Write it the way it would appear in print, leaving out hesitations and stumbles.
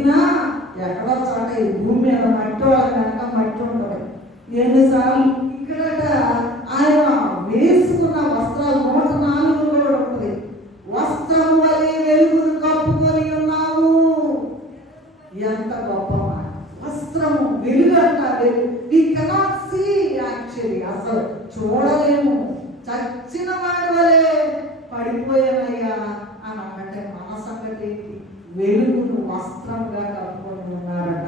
వెతికినా ఎక్కడో చోట ఈ భూమి మీద మట్టి వాళ్ళ వెనక మట్టి ఉంటుంది. ఎన్నిసార్లు ఇక్కడట ఆయన వేసుకున్న వస్త్రాలు 104 ఉంటుంది. వస్త్రం వలె వెలుగును కప్పుకొని ఉన్నాము. ఎంత గొప్ప మాట! వస్త్రము వెలుగు అంటారు. వి కెనాట్ సీ యాక్చువల్లీ, అసలు చూడలేము. చచ్చిన వాడి వలె పడిపోయానయ్యా అని అంటే మన సంగతి వెలుగును వస్త్రంగా కప్పుకొని ఉన్నారట.